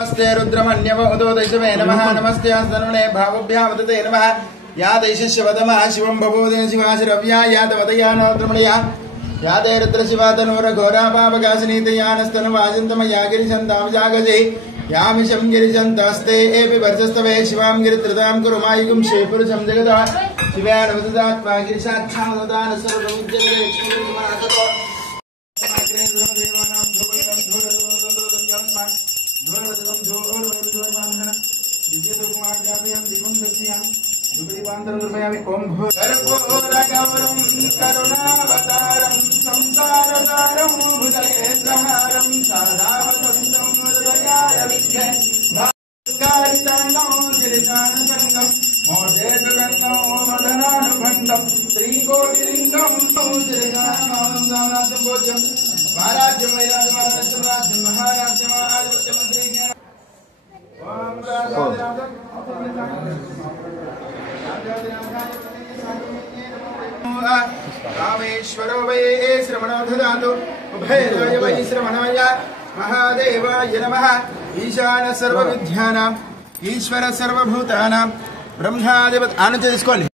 नमस्ते रुद्रमण्यव उदो दैशवे नमः नमस्ते हस्तनुने भावभ्यावदते नमः या दैशशिवतमः शिवं बभूदे शिवाशिरव्या या तवदया नोद्रमणया या ते रुद्रशिवातनूरघोरापापकाशिनीतयानस्तनवाजन्तमया गिरिशन्तामजागजे यामिशं गिरिशन्तास्ते एपि वर्चस्तवे शिवां गिरित्रतां कुरुमायुगं शेपुरुषं जगतः शिव्यानवददात्मा गिरिशाच्छामदान सर्वमुज्जगते लक्ष्मीर्मासतो रामेश्वरो वै श्रवणो ददातु उभयराय वै श्रवणाय महादेवाय नमः ईशान सर्वविद्यानां ईश्वर सर्वभूतानां ब्रह्मादिवत् आनंद తీసుకోవాలి